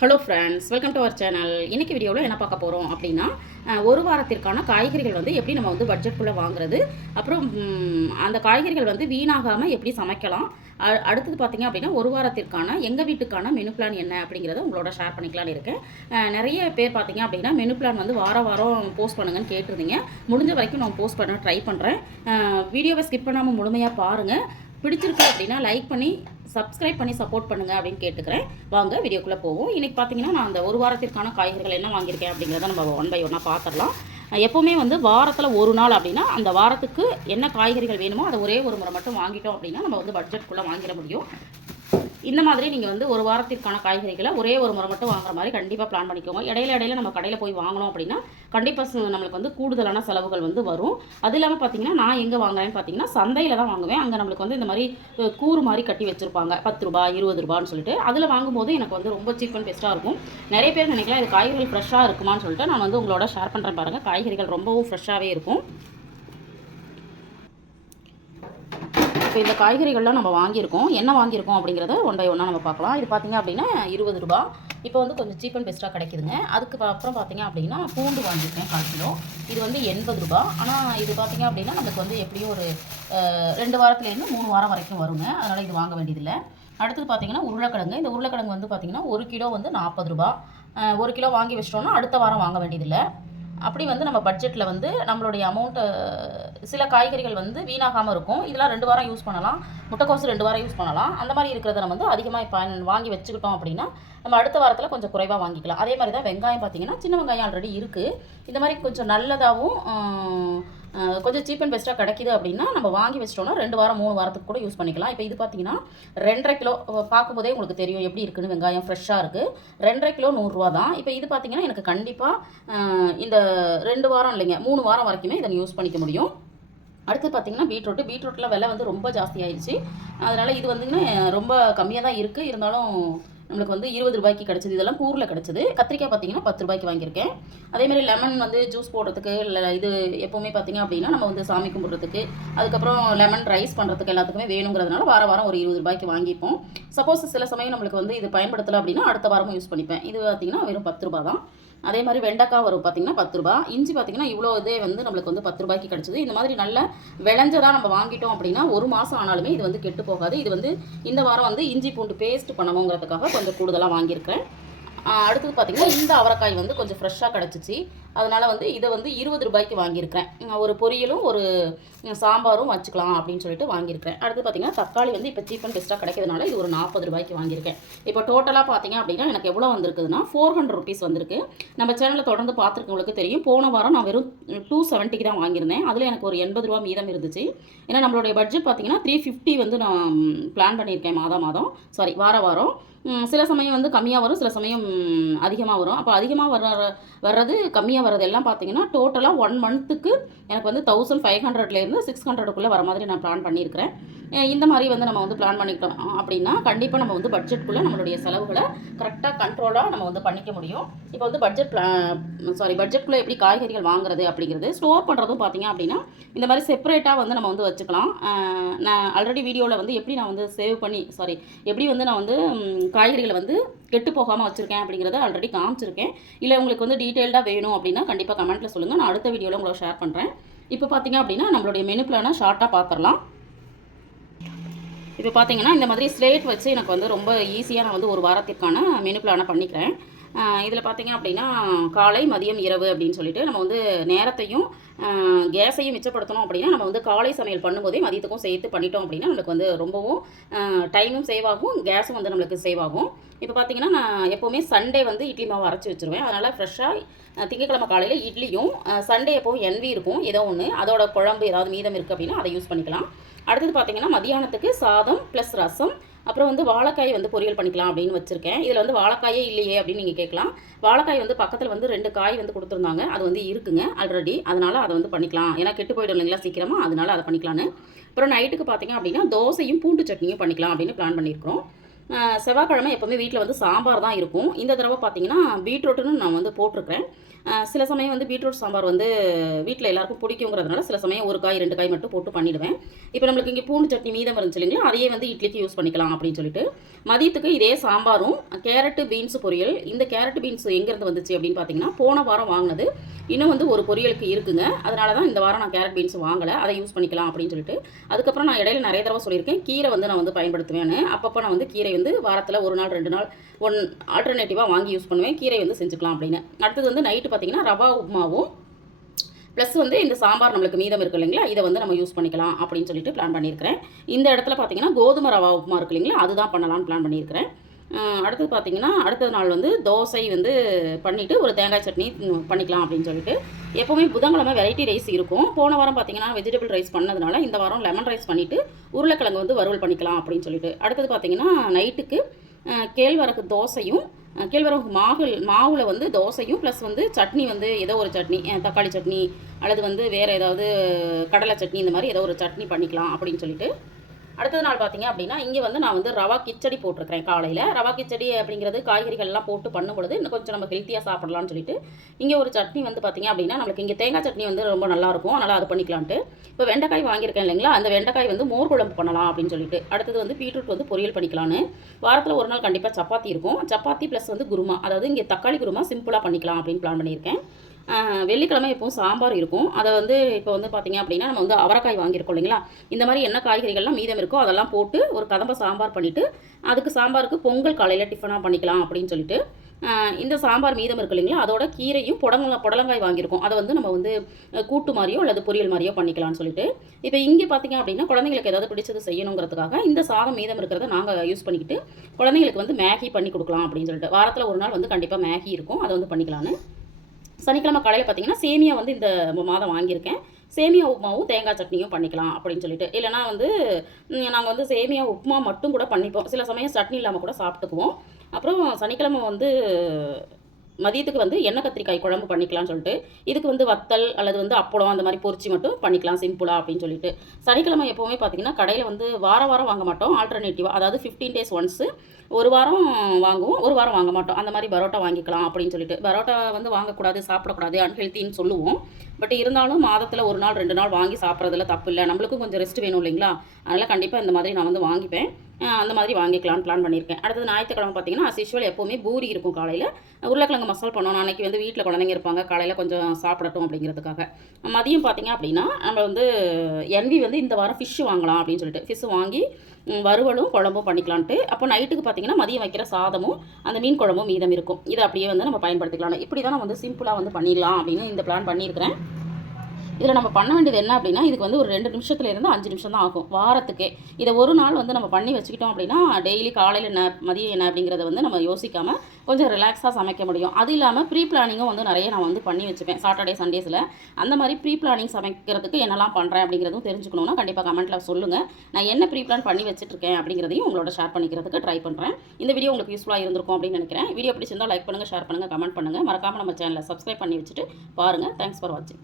Hello friends, welcome to our channel. இன்றைக்கி வீடியோவில் என்ன பார்க்க போகிறோம் அப்படின்னா, ஒரு வாரத்திற்கான காய்கறிகள் வந்து எப்படி நம்ம வந்து பட்ஜெட்குள்ளே வாங்குறது, அப்புறம் அந்த காய்கறிகள் வந்து வீணாகாமல் எப்படி சமைக்கலாம், அடுத்தது பார்த்திங்க அப்படின்னா ஒரு வாரத்திற்கான எங்கள் வீட்டுக்கான மெனு பிளான் என்ன அப்படிங்கிறத உங்களோட ஷேர் பண்ணிக்கலான்னு இருக்கேன். நிறைய பேர் பார்த்திங்க அப்படின்னா மெனு பிளான் வந்து வாரம் போஸ்ட் பண்ணுங்கன்னு கேட்டிருந்தீங்க. முடிஞ்ச வரைக்கும் நான் போஸ்ட் பண்ண ட்ரை பண்ணுறேன். வீடியோவை ஸ்கிப் பண்ணாமல் முழுமையாக பாருங்கள். பிடிச்சிருக்கு அப்படின்னா லைக் பண்ணி சப்ஸ்கிரைப் பண்ணி சப்போர்ட் பண்ணுங்கள் அப்படின்னு கேட்டுக்கிறேன். வாங்க வீடியோக்குள்ளே போவோம். இன்றைக்கி பார்த்தீங்கன்னா நான் அந்த ஒரு வாரத்திற்கான காய்கறிகள் என்ன வாங்கியிருக்கேன் அப்படிங்கிறத நம்ம ஒன் பை ஒன்னாக பார்த்துடலாம். எப்போவுமே வந்து வாரத்தில் ஒரு நாள் அப்படின்னா அந்த வாரத்துக்கு என்ன காய்கறிகள் வேணுமோ அதை ஒரே ஒரு முறை மட்டும் வாங்கிட்டோம் அப்படின்னா நம்ம வந்து பட்ஜெட்குள்ளே வாங்கிட முடியும். இந்த மாதிரி நீங்கள் வந்து ஒரு வாரத்திற்கான காய்கறிகளை ஒரே ஒரு முறை மட்டும் வாங்குற மாதிரி கண்டிப்பாக பிளான் பண்ணிக்கோங்க. இடையில நம்ம கடையில் போய் வாங்கினோம் அப்படின்னா கண்டிப்பாக நம்மளுக்கு வந்து கூடுதலான செலவுகள் வந்து வரும். அது இல்லாமல் பார்த்தீங்கன்னா நான் எங்கே வாங்குறேன்னு பார்த்தீங்கன்னா சந்தையில் தான் வாங்குவேன். அங்கே நம்மளுக்கு வந்து இந்த மாதிரி கூறு மாதிரி கட்டி வச்சுருப்பாங்க, 10 ரூபா 20 ரூபான்னு சொல்லிட்டு. அதில் வாங்கும்போது எனக்கு வந்து ரொம்ப சீப் அண்ட் பெஸ்ட்டாக இருக்கும். நிறைய பேர் நினைக்கலாம் இது காய்கறிகள் ஃப்ரெஷ்ஷாக இருக்குமான்னு சொல்லிட்டு நான் வந்து உங்களோட ஷேர் பண்ணுறேன் பாருங்கள். காய்கறிகள் ரொம்பவும் ஃப்ரெஷ்ஷாகவே இருக்கும். இப்போ இந்த காய்கறிகள்லாம் நம்ம வாங்கியிருக்கோம். என்ன வாங்கியிருக்கோம் அப்படிங்கிறத ஒன் பை ஒன்னாக நம்ம பார்க்கலாம். இது பார்த்திங்க அப்படின்னா 20 ரூபா. இப்போ வந்து கொஞ்சம் சீப் அண்ட் பெஸ்ட்டாக கிடைக்குதுங்க. அதுக்கு அப்புறம் பார்த்திங்க அப்படின்னா பூண்டு வாங்கியிருக்கேன் 1/4 கிலோ. இது வந்து 80 ரூபா. ஆனால் இது பார்த்திங்க அப்படின்னா நமக்கு வந்து எப்படியும் ஒரு 2 வாரத்துலேருந்து 3 வாரம் வரைக்கும் வருங்க. அதனால் இது வாங்க வேண்டியதில்லை. அடுத்தது பார்த்திங்கன்னா உருளைக்கிழங்கு. இந்த உருளைக்கிழங்கு வந்து பார்த்திங்கன்னா 1 கிலோ வந்து 40 ரூபா. 1 கிலோ வாங்கி வச்சிட்டோம்னா அடுத்த வாரம் வாங்க வேண்டியதில்லை. அப்படி வந்து நம்ம பட்ஜெட்டில் வந்து நம்மளுடைய அமௌண்ட்டை சில காய்கறிகள் வந்து வீணாகாமல் இருக்கும். இதெல்லாம் 2 வாரம் யூஸ் பண்ணலாம். முட்டைக்கோசு 2 வாரம் யூஸ் பண்ணலாம். அந்த மாதிரி இருக்கிறத நம்ம வந்து அதிகமாக வாங்கி வச்சுக்கிட்டோம் அப்படின்னா நம்ம அடுத்த வாரத்தில் கொஞ்சம் குறைவாக வாங்கிக்கலாம். அதே மாதிரி தான் வெங்காயம் பார்த்திங்கன்னா சின்ன வெங்காயம் ஆல்ரெடி இருக்குது. இந்த மாதிரி கொஞ்சம் நல்லதாகவும் கொஞ்சம் சீப் அண்ட் பெஸ்ட்டாக கிடைக்கிது அப்படின்னா நம்ம வாங்கி வச்சிட்டோம்னா 2 வாரம் 3 வாரத்துக்கு கூட யூஸ் பண்ணிக்கலாம். இப்போ இது பார்த்திங்கன்னா 2.5 கிலோ பார்க்கும்போதே உங்களுக்கு தெரியும் எப்படி இருக்குன்னு. வெங்காயம் ஃப்ரெஷ்ஷாக இருக்குது. 2.5 கிலோ 100 ரூபா தான். இப்போ இது பார்த்திங்கன்னா எனக்கு கண்டிப்பாக இந்த 2 வாரம் இல்லைங்க 3 வாரம் வரைக்குமே இதை யூஸ் பண்ணிக்க முடியும். அடுத்து பார்த்திங்கன்னா பீட்ரூட்டில் விலை வந்து ரொம்ப ஜாஸ்தி ஆயிடுச்சு. அதனால் இது வந்துங்கன்னா ரொம்ப கம்மியாக தான் இருக்குது. இருந்தாலும் நம்மளுக்கு வந்து 20 ரூபாய்க்கு கிடச்சிது. இதெல்லாம் ஊரில் கிடச்சிது. கத்திரிக்காய் பார்த்திங்கன்னா 10 ரூபாய்க்கு வாங்கியிருக்கேன். அதேமாதிரி லெமன் வந்து ஜூஸ் போடுறதுக்கு இல்லை இது எப்போவுமே பார்த்திங்க அப்படின்னா நம்ம வந்து சாமி கும்பிட்றதுக்கு, அதுக்கப்புறம் லெமன் ரைஸ் பண்ணுறதுக்கு எல்லாத்துக்குமே வேணுங்கிறதுனால வாரம் ஒரு 20 ரூபாய்க்கு வாங்கிப்போம். சப்போஸ் சில சமயம் நம்மளுக்கு வந்து இது பயன்படுத்தலை அப்படின்னா அடுத்த வாரமும் யூஸ் பண்ணிப்பேன். இது பார்த்திங்கன்னா வெறும் 10 ரூபா தான். அதே மாதிரி வெண்டைக்காய் வரும் பார்த்திங்கன்னா 10 ரூபா. இஞ்சி பார்த்திங்கன்னா இவ்வளோ இதே வந்து நம்மளுக்கு வந்து 10 ரூபாய்க்கு கிடச்சிது. இந்த மாதிரி நல்ல விளைஞ்சதாக நம்ம வாங்கிட்டோம் அப்படின்னா ஒரு மாதம் ஆனாலுமே இது வந்து கெட்டு போகாது. இது வந்து இந்த வாரம் வந்து இஞ்சி பூண்டு பேஸ்ட் பண்ணணுங்கிறதுக்காக கொஞ்சம் கூடுதலாக வாங்கியிருக்கிறேன். அடுத்தது பார்த்திங்கன்னா இந்த அவரைக்காய் வந்து கொஞ்சம் ஃப்ரெஷ்ஷாக கிடச்சிச்சு. அதனால் வந்து இதை வந்து 20 ரூபாய்க்கு வாங்கியிருக்கிறேன். ஒரு பொரியலும் ஒரு சாம்பாரும் வச்சுக்கலாம் அப்படின்னு சொல்லிட்டு வாங்கியிருக்கிறேன். அடுத்து பார்த்திங்கன்னா தக்காளி வந்து இப்போ சீப் அண்ட் பெஸ்ட்டாக கிடைக்கிறதுனால இது ஒரு 40 ரூபாய்க்கு வாங்கியிருக்கேன். இப்போ டோட்டலாக பார்த்திங்க அப்படின்னா எனக்கு எவ்வளோ வந்திருக்குதுன்னா 400 ருபீஸ் வந்திருக்கு. நம்ம சேனலில் தொடர்ந்து பார்த்துருக்கவங்களுக்கு தெரியும். போன வாரம் நான் வெறும் 270க்கு தான் வாங்கியிருந்தேன். அதில் எனக்கு ஒரு 80 ரூபா மீதம் இருந்துச்சு. ஏன்னா நம்மளுடைய பட்ஜெட் பார்த்திங்கன்னா 350 வந்து நான் பிளான் பண்ணியிருக்கேன் வாரம். சில சமயம் வந்து கம்மியாக வரும், சில சமயம் அதிகமாக வரும். அப்போ அதிகமாக வர்றது கம்மியாக வர்றது எல்லாம் பார்த்திங்கன்னா டோட்டலாக 1 மந்த்துக்கு எனக்கு வந்து 1500லேருந்து 600க்குள்ளே வர மாதிரி நான் பிளான் பண்ணியிருக்கிறேன். இந்த மாதிரி வந்து நம்ம வந்து பிளான் பண்ணிக்கிட்டோம் அப்படின்னா கண்டிப்பாக நம்ம வந்து பட்ஜெட்குள்ளே நம்மளுடைய செலவுகளை கரெக்டாக கண்ட்ரோலாக நம்ம வந்து பண்ணிக்க முடியும். இப்போ வந்து பட்ஜெட்குள்ளே எப்படி காய்கறிகள் வாங்குறது அப்படிங்கிறது ஸ்டோர் பண்ணுறதும் பார்த்திங்க அப்படின்னா இந்த மாதிரி செப்பரேட்டாக வந்து நம்ம வந்து வச்சுக்கலாம். நான் ஆல்ரெடி வீடியோவில் வந்து எப்படி நான் வந்து எப்படி வந்து நான் வந்து காய்கறிகளை வந்து கெட்டு போகாமல் வச்சுருக்கேன் அப்படிங்கிறத ஆல்ரெடி காமிச்சிருக்கேன். இல்லை உங்களுக்கு வந்து டீட்டெயில்டாக வேணும் அப்படின்னா கண்டிப்பாக கமெண்ட்டில் சொல்லுங்கள். நான் அடுத்த வீடியோவில் உங்களை ஷேர் பண்ணுறேன். இப்போ பார்த்திங்க அப்படின்னா நம்மளுடைய மெனு பிளானை ஷார்ட்டாக பார்த்துடலாம். இப்போ பார்த்திங்கன்னா இந்த மாதிரி ஸ்லேட் வச்சு எனக்கு வந்து ரொம்ப ஈஸியாக நான் வந்து ஒரு வாரத்திற்கான மெனு பிளானை பண்ணிக்கிறேன். இதில் பார்த்திங்க அப்படின்னா காலை மதியம் இரவு அப்படின்னு சொல்லிட்டு நம்ம வந்து நேரத்தையும் கேஸையும் மிச்சப்படுத்தணும் அப்படின்னா நம்ம வந்து காலை சமையல் பண்ணும்போதே மதியத்துக்கும் சேர்த்து பண்ணிட்டோம் அப்படின்னா நம்மளுக்கு வந்து ரொம்பவும் டைமும் சேவ் ஆகும், கேஸும் வந்து நம்மளுக்கு சேவ் ஆகும். இப்போ பார்த்திங்கன்னா நான் எப்போவுமே சண்டே வந்து இட்லி மாவு அரைச்சி வச்சுருவேன். அதனால் ஃப்ரெஷ்ஷாக திங்கக்கிழமை காலையில் இட்லியும், சண்டே எப்போவும் என்வி இருக்கும் ஏதோ ஒன்று, அதோட குழம்பு ஏதாவது மீதம் இருக்குது அப்படின்னா அதை யூஸ் பண்ணிக்கலாம். அடுத்தது பார்த்திங்கன்னா மதியானத்துக்கு சாதம் ப்ளஸ் ரசம், அப்புறம் வந்து வாழைக்காய் வந்து பொரியல் பண்ணிக்கலாம் அப்படின்னு வச்சுருக்கேன். இதில் வந்து வாழைக்காயே இல்லையே அப்படின்னு நீங்கள் கேட்கலாம். வாழைக்காய் வந்து பக்கத்தில் வந்து 2 காய் வந்து கொடுத்துருந்தாங்க. அது வந்து இருக்குங்க ஆல்ரெடி. அதனால் அதை வந்து பண்ணிக்கலாம். ஏன்னா கெட்டு போய்டும் இல்லைங்களா சீக்கிரமாக, அதனால் அதை பண்ணிக்கலான்னு. அப்புறம் நைட்டுக்கு பார்த்திங்க அப்படின்னா தோசையும் பூண்டு சட்னியும் பண்ணிக்கலாம் அப்படின்னு பிளான் பண்ணியிருக்கிறோம். செவ்வாய்க்கிழமை எப்போவுமே வீட்டில் வந்து சாம்பார் தான் இருக்கும். இந்த தடவை பார்த்தீங்கன்னா பீட்ரூட்டுன்னு நான் வந்து போட்டிருக்கிறேன். சில சமயம் வந்து பீட்ரூட் சாம்பார் வந்து வீட்டில் எல்லாருக்கும் பிடிக்குங்கிறதுனால சில சமயம் 1 காய் 2 காய் மட்டும் போட்டு பண்ணிவிடுவேன். இப்போ நம்மளுக்கு இங்கே பூண்டு சட்னி மீதம் இருந்துச்சு இல்லைங்களா, அதையே வந்து இட்லிக்கு யூஸ் பண்ணிக்கலாம் அப்படின்னு சொல்லிட்டு மதியத்துக்கு இதே சாம்பாரும் கேரட்டு பீன்ஸ் பொரியல். இந்த கேரட் பீன்ஸ் எங்கேருந்து வந்துச்சு அப்படின்னு பார்த்தீங்கன்னா போன வாரம் வாங்கினது. இன்னும் வந்து ஒரு பொரியலுக்கு இருக்குங்க. அதனால தான் இந்த வாரம் நான் கேரட் பீன்ஸ் வாங்கலை, அதை யூஸ் பண்ணிக்கலாம் அப்படின்னு சொல்லிட்டு. அதுக்கப்புறம் நான் இடையில நிறைய தடவை சொல்லியிருக்கேன் கீரை வந்து நான் வந்து பயன்படுத்துவேன்னு. அப்பப்போ நான் வந்து கீரை வந்து வாரத்தில் 1 நாள் 2 நாள் ஆல்டர்னேட்டிவாக வாங்கி யூஸ் பண்ணுவேன். கீரை வந்து செஞ்சுக்கலாம் அப்படின்னு. அடுத்தது வந்து நைட்டு பார்த்தீங்கன்னா ரவா உப்புமாவும் ப்ளஸ் வந்து இந்த சாம்பார் நம்மளுக்கு மீதம் இருக்குது இல்லைங்களா, இதை வந்து நம்ம யூஸ் பண்ணிக்கலாம் அப்படின்னு சொல்லிட்டு பிளான் பண்ணியிருக்கிறேன். இந்த இடத்துல பார்த்தீங்கன்னா கோதுமை ரவா உப்புமா இருக்குது இல்லைங்களா, அதுதான் பண்ணலான்னு பிளான் பண்ணியிருக்கிறேன். அடுத்தது பார்த்தீங்கன்னா அடுத்த நாள் வந்து தோசை வந்து பண்ணிவிட்டு ஒரு தேங்காய் சட்னி பண்ணிக்கலாம் அப்படின்னு சொல்லிட்டு. எப்போவுமே புதன்கிழமை வெரைட்டி ரைஸ் இருக்கும். போன வாரம் பார்த்தீங்கன்னா வெஜிடபிள் ரைஸ் பண்ணதுனால இந்த வாரம் லெமன் ரைஸ் பண்ணிவிட்டு உருளைக்கிழங்கு வந்து வறுவல் பண்ணிக்கலாம் அப்படின்னு சொல்லிட்டு. அடுத்தது பார்த்தீங்கன்னா நைட்டுக்கு கேழ்வரகு தோசையும் கேழ்வரகு மாவில் வந்து தோசையும் ப்ளஸ் வந்து சட்னி வந்து ஏதோ ஒரு சட்னி, தக்காளி சட்னி அல்லது வந்து வேறு ஏதாவது கடலை சட்னி, இந்த மாதிரி ஏதோ ஒரு சட்னி பண்ணிக்கலாம் அப்படின்னு சொல்லிட்டு. அடுத்தது நாள் பார்த்தீங்க அப்படின்னா இங்கே வந்து நான் வந்து ரவா கிச்சடி போட்டிருக்கிறேன் காலையில். ரவா கிச்சடி அப்படிங்கிறது காய்கறிகள்லாம் போட்டு பண்ணும்பொழுது இன்னும் கொஞ்சம் நம்ம ஹெல்த்தியாக சாப்பிடலாம்னு சொல்லிட்டு இங்கே ஒரு சட்னி வந்து பார்த்திங்க அப்படின்னா நம்மளுக்கு இங்கே தேங்காய் சட்னி வந்து ரொம்ப நல்லாயிருக்கும், அதனால் அது பண்ணிக்கலான்ட்டு. இப்போ வெண்டைக்காய் வாங்கியிருக்கேன் இல்லைங்களா, அந்த வெண்டைக்காய் வந்து மோர் குழம்பு பண்ணலாம் அப்படின்னு சொல்லிட்டு. அடுத்தது வந்து பீட்ரூட் வந்து பொரியல் பண்ணிக்கலான்னு. வாரத்தில் ஒரு நாள் கண்டிப்பாக சப்பாத்தி இருக்கும். சப்பாத்தி ப்ளஸ் வந்து குருமா, அதாவது இங்கே தக்காளி குருமா சிம்பிளாக பண்ணிக்கலாம் அப்படின்னு பிளான் பண்ணியிருக்கேன். வெள்ளிக்கிழமை எப்போவும் சாம்பார் இருக்கும். அதை வந்து இப்போ வந்து பார்த்திங்க அப்படின்னா நம்ம வந்து அவரைக்காய் வாங்கியிருக்கோம் இல்லைங்களா, இந்த மாதிரி என்ன காய்கறிகள்லாம் மீதம் இருக்கோ அதெல்லாம் போட்டு ஒரு கதம்ப சாம்பார் பண்ணிவிட்டு அதுக்கு சாம்பாருக்கு பொங்கல் காலையில் டிஃபனாக பண்ணிக்கலாம் அப்படின்னு சொல்லிட்டு. இந்த சாம்பார் மீதம் இருக்குது இல்லைங்களா, அதோட கீரையும் புடலங்காய் வாங்கியிருக்கோம். அதை வந்து நம்ம வந்து கூட்டு மாதிரியோ அல்லது பொரியல் மாதிரியோ பண்ணிக்கலாம்னு சொல்லிட்டு. இப்போ இங்கே பார்த்திங்க அப்படின்னா குழந்தைங்களுக்கு ஏதாவது பிடிச்சது செய்யணுங்கிறதுக்காக இந்த சாதம் மீதம் இருக்கிறத நாங்கள் யூஸ் பண்ணிக்கிட்டு குழந்தைங்களுக்கு வந்து மேகி பண்ணி கொடுக்கலாம் அப்படின்னு சொல்லிட்டு. வாரத்தில் ஒரு நாள் வந்து கண்டிப்பாக மேகி இருக்கும், அதை வந்து பண்ணிக்கலான்னு. சனிக்கிழமை காலையில் பார்த்தீங்கன்னா சேமியா வந்து இந்த மாதம் வாங்கியிருக்கேன். சேமியா உப்புமாவும் தேங்காய் சட்னியும் பண்ணிக்கலாம் அப்படின்னு சொல்லிட்டு. இல்லைனா வந்து நாங்கள் வந்து சேமியா உப்புமா மட்டும் கூட பண்ணிப்போம். சில சமயம் சட்னி இல்லாமல் கூட சாப்பிட்டுக்குவோம். அப்புறம் சனிக்கிழமை வந்து மதியத்துக்கு வந்து எண்ணெய் கத்திரிக்காய் குழம்பு பண்ணிக்கலாம்னு சொல்லிட்டு. இதுக்கு வந்து வத்தல் அல்லது வந்து அப்பளம் அந்த மாதிரி பொரிச்சு மட்டும் பண்ணிக்கலாம் சிம்பிளாக அப்படின்னு சொல்லிட்டு. சனிக்கிழமை எப்போவுமே பார்த்தீங்கன்னா கடையில் வந்து வாரம் வாங்க மாட்டோம், ஆல்டர்னேட்டிவாக, அதாவது 15 days ஒன்ஸு ஒரு வாரம் வாங்குவோம், ஒரு வாரம் வாங்க மாட்டோம். அந்த மாதிரி பரோட்டா வாங்கிக்கலாம் அப்படின்னு சொல்லிட்டு. பரோட்டா வந்து வாங்கக்கூடாது, சாப்பிடக்கூடாது, அன்ஹெல்த்தின்னு சொல்லுவோம். பட் இருந்தாலும் மாதத்தில் 1 நாள் 2 நாள் வாங்கி சாப்பிட்றதுல தப்பு இல்லை. நம்மளுக்கும் கொஞ்சம் ரெஸ்ட் வேணும் இல்லைங்களா, அதனால் கண்டிப்பாக இந்த மாதிரி நான் வந்து வாங்கிப்பேன். அந்த மாதிரி வாங்கிக்கலான்னு பிளான் பண்ணியிருக்கேன். அடுத்தது ஞாயிற்றுக்கிழமை பார்த்தீங்கன்னா அஸ் யூஷுவல் எப்போவுமே பூரி இருக்கும் காலையில். உருளைக்கிழங்கு மசால் பண்ணோம். அன்றைக்கி வந்து வீட்டில் குழந்தைங்க இருப்பாங்க, காலையில் கொஞ்சம் சாப்பிடட்டும் அப்படிங்கிறதுக்காக. மதியம் பார்த்திங்க அப்படின்னா நம்ம வந்து என்வி வந்து இந்த வாரம் ஃபிஷ் வாங்கலாம் அப்படின்னு சொல்லிட்டு ஃபிஷ் வாங்கி வறுவலும் குழம்பும் பண்ணிக்கலான்ட்டு. அப்போ நைட்டுக்கு பார்த்திங்கன்னா மதியம் வைக்கிற சாதமும் அந்த மீன் குழம்பும் மீதம் இருக்கும். இதை அப்படியே வந்து நம்ம பயன்படுத்திக்கலாம். இப்படி தான் நான் வந்து சிம்பிளாக வந்து பண்ணிடலாம் அப்படின்னு இந்த பிளான் பண்ணியிருக்கிறேன். இதில் நம்ம பண்ண வேண்டியது என்ன அப்படின்னா இதுக்கு வந்து ஒரு 2 நிமிஷத்துலேருந்து 5 நிமிஷம் தான் ஆகும் வாரத்துக்கே. இதை ஒரு நாள் வந்து நம்ம பண்ணி வச்சுக்கிட்டோம் அப்படின்னா டெய்லி காலையில் என்ன மதியம் என்ன அப்படிங்கிறத வந்து நம்ம யோசிக்காமல் கொஞ்சம் ரிலாக்ஸாக சமைக்க முடியும். அது இல்லாமல் ப்ரீ பிளானிங்கும் வந்து நிறைய நான் வந்து பண்ணி வச்சுப்பேன் சாட்டர்டே சண்டேஸில். அந்த மாதிரி ப்ரீ பிளானிங் சமைக்கிறதுக்கு என்னெல்லாம் பண்ணுறேன் அப்படிங்கிறதும் தெரிஞ்சுக்கணுன்னா கண்டிப்பாக கமெண்ட்டில் சொல்லுங்கள். நான் என்ன ப்ரீ பிளான் பண்ணி வச்சுட்ருக்கேன் அப்படிங்கிறதையும் உங்களோட ஷேர் பண்ணிக்கிறதுக்கு ட்ரை பண்ணுறேன். இந்த வீடியோ உங்களுக்கு யூஸ்ஃபுல்லாக இருந்திருக்கும் அப்படின்னு நினைக்கிறேன். வீடியோ பிடிச்சிருந்தால் லைக் பண்ணுங்கள், ஷேர் பண்ணுங்கள், கமெண்ட் பண்ணுங்கள். மறக்காமல் நம்ம சேனலை சப்ஸ்கிரைப் பண்ணி வச்சுட்டு பாருங்கள். தேங்க்ஸ் ஃபார் வாட்சிங்.